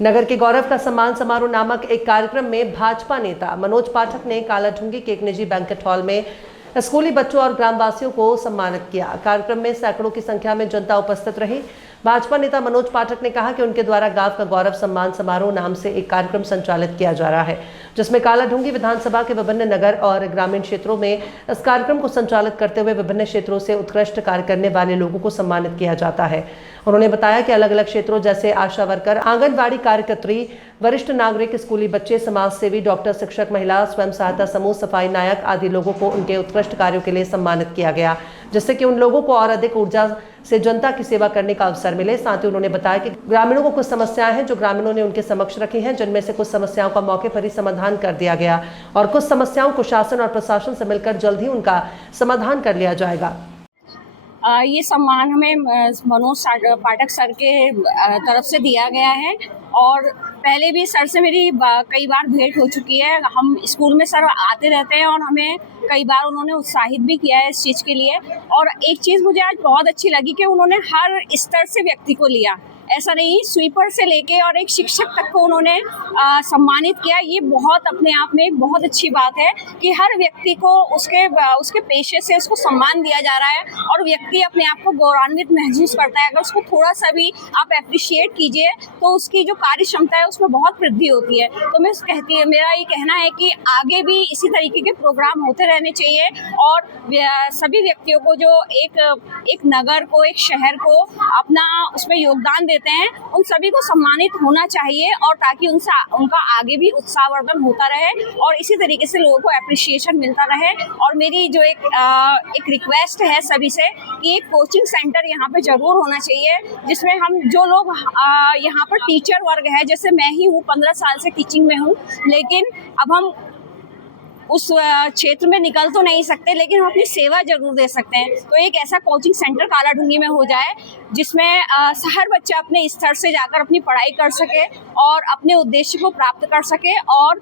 नगर के गौरव का सम्मान समारोह नामक एक कार्यक्रम में भाजपा नेता मनोज पाठक ने कालाढूंगी के एक निजी बैंक्वेट हॉल में स्कूली बच्चों और ग्रामवासियों को सम्मानित किया। कार्यक्रम में सैकड़ों की संख्या में जनता उपस्थित रही। भाजपा नेता मनोज पाठक ने कहा कि उनके द्वारा गांव का गौरव सम्मान समारोह नाम से एक कार्यक्रम संचालित किया जा रहा है, जिसमें कालाढूंगी विधानसभा के विभिन्न नगर और ग्रामीण क्षेत्रों में इस कार्यक्रम को संचालित करते हुए विभिन्न क्षेत्रों से उत्कृष्ट कार्य करने वाले लोगों को सम्मानित किया जाता है। उन्होंने बताया कि अलग अलग क्षेत्रों जैसे आशा वर्कर, आंगनबाड़ी कार्यकर्त्री, वरिष्ठ नागरिक, स्कूली बच्चे, समाज सेवी, डॉक्टर, शिक्षक, महिला स्वयं सहायता समूह, सफाई नायक आदि लोगों को उनके उत्कृष्ट कार्यों के लिए सम्मानित किया गया, जिससे कि उन लोगों को और अधिक ऊर्जा से जनता की सेवा करने का अवसर मिले। साथ ही उन्होंने बताया कि ग्रामीणों को कुछ समस्याएं हैं जो ग्रामीणों ने उनके समक्ष रखी हैं, जिनमें से कुछ समस्याओं का मौके पर ही समाधान कर दिया गया और कुछ समस्याओं को शासन और प्रशासन से मिलकर जल्द ही उनका समाधान कर लिया जाएगा। ये सम्मान हमें मनोज पाठक सर के तरफ से दिया गया है और पहले भी सर से मेरी कई बार भेंट हो चुकी है। हम स्कूल में सर आते रहते हैं और हमें कई बार उन्होंने उत्साहित भी किया है इस चीज़ के लिए। और एक चीज़ मुझे आज बहुत अच्छी लगी कि उन्होंने हर स्तर से व्यक्ति को लिया, ऐसा नहीं, स्वीपर से लेके और एक शिक्षक तक को उन्होंने सम्मानित किया। ये बहुत अपने आप में एक बहुत अच्छी बात है कि हर व्यक्ति को उसके पेशे से उसको सम्मान दिया जा रहा है और व्यक्ति अपने आप को गौरवान्वित महसूस करता है। अगर उसको थोड़ा सा भी आप एप्रिशिएट कीजिए तो उसकी जो कार्य क्षमता है उसमें बहुत वृद्धि होती है। तो मेरा ये कहना है कि आगे भी इसी तरीके के प्रोग्राम होते रहने चाहिए और सभी व्यक्तियों को जो एक नगर को, एक शहर को अपना उसमें योगदान देते हैं, उन सभी को सम्मानित होना चाहिए और ताकि उनका आगे भी उत्साहवर्धन होता रहे और इसी तरीके से लोगों को एप्रिशिएशन मिलता रहे। और मेरी जो एक रिक्वेस्ट है सभी से कि एक कोचिंग सेंटर यहाँ पे जरूर होना चाहिए, जिसमें हम जो लोग यहाँ पर टीचर वर्ग है, जैसे मैं ही हूँ, 15 साल से टीचिंग में हूँ, लेकिन अब हम उस क्षेत्र में निकल तो नहीं सकते, लेकिन हम अपनी सेवा जरूर दे सकते हैं। तो एक ऐसा कोचिंग सेंटर कालाढूंगी में हो जाए जिसमें हर बच्चा अपने स्तर से जाकर अपनी पढ़ाई कर सके और अपने उद्देश्य को प्राप्त कर सके। और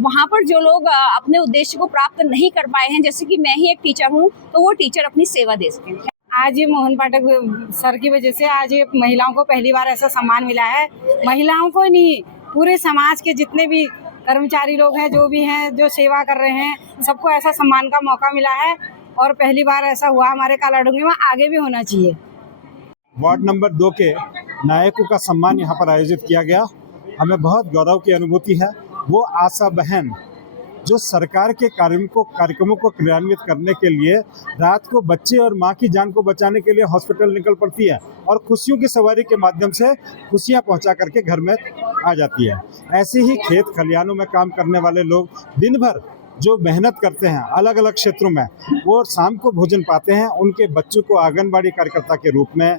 वहाँ पर जो लोग अपने उद्देश्य को प्राप्त नहीं कर पाए हैं, जैसे कि मैं ही एक टीचर हूँ, तो वो टीचर अपनी सेवा दे सकें। आज ये मोहन पाठक सर की वजह से आज ये महिलाओं को पहली बार ऐसा सम्मान मिला है। महिलाओं को नहीं, पूरे समाज के जितने भी कर्मचारी लोग हैं, जो भी हैं, जो सेवा कर रहे हैं, सबको ऐसा सम्मान का मौका मिला है और पहली बार ऐसा हुआ हमारे कालाढूंगी में। आगे भी होना चाहिए। वार्ड नंबर 2 के नायकों का सम्मान यहाँ पर आयोजित किया गया। हमें बहुत गौरव की अनुभूति है। वो आशा बहन जो सरकार के कार्यक्रमों को क्रियान्वित करने के लिए रात को बच्चे और माँ की जान को बचाने के लिए हॉस्पिटल निकल पड़ती है और खुशियों की सवारी के माध्यम से खुशियाँ पहुँचा करके घर में आ जाती है। ऐसे ही खेत खलिहानों में काम करने वाले लोग दिन भर जो मेहनत करते हैं अलग अलग क्षेत्रों में, वो शाम को भोजन पाते हैं। उनके बच्चों को आंगनबाड़ी कार्यकर्ता के रूप में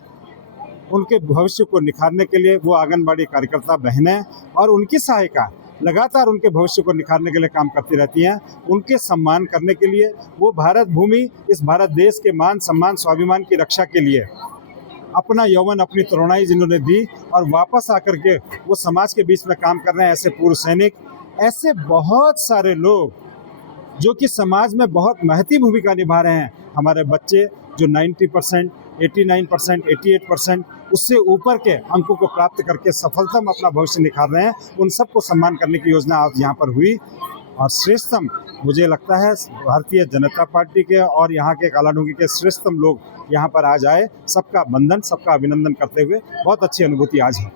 उनके भविष्य को निखारने के लिए वो आंगनबाड़ी कार्यकर्ता बहनें और उनकी सहायिका लगातार उनके भविष्य को निखारने के लिए काम करती रहती हैं। उनके सम्मान करने के लिए वो भारत भूमि, इस भारत देश के मान सम्मान स्वाभिमान की रक्षा के लिए अपना यौवन, अपनी तरुणाई जिन्होंने दी और वापस आकर के वो समाज के बीच में काम कर रहे हैं, ऐसे पूर्व सैनिक, ऐसे बहुत सारे लोग जो कि समाज में बहुत महती भूमिका निभा रहे हैं। हमारे बच्चे जो 90%, 89%, 88% उससे ऊपर के अंकों को प्राप्त करके सफलतम अपना भविष्य निखार रहे हैं, उन सबको सम्मान करने की योजना आज यहाँ पर हुई। और श्रेष्ठतम मुझे लगता है भारतीय जनता पार्टी के और यहाँ के कालाढूंगी के श्रेष्ठतम लोग यहाँ पर आज आए। सबका बंधन, सबका अभिनंदन करते हुए बहुत अच्छी अनुभूति आज है।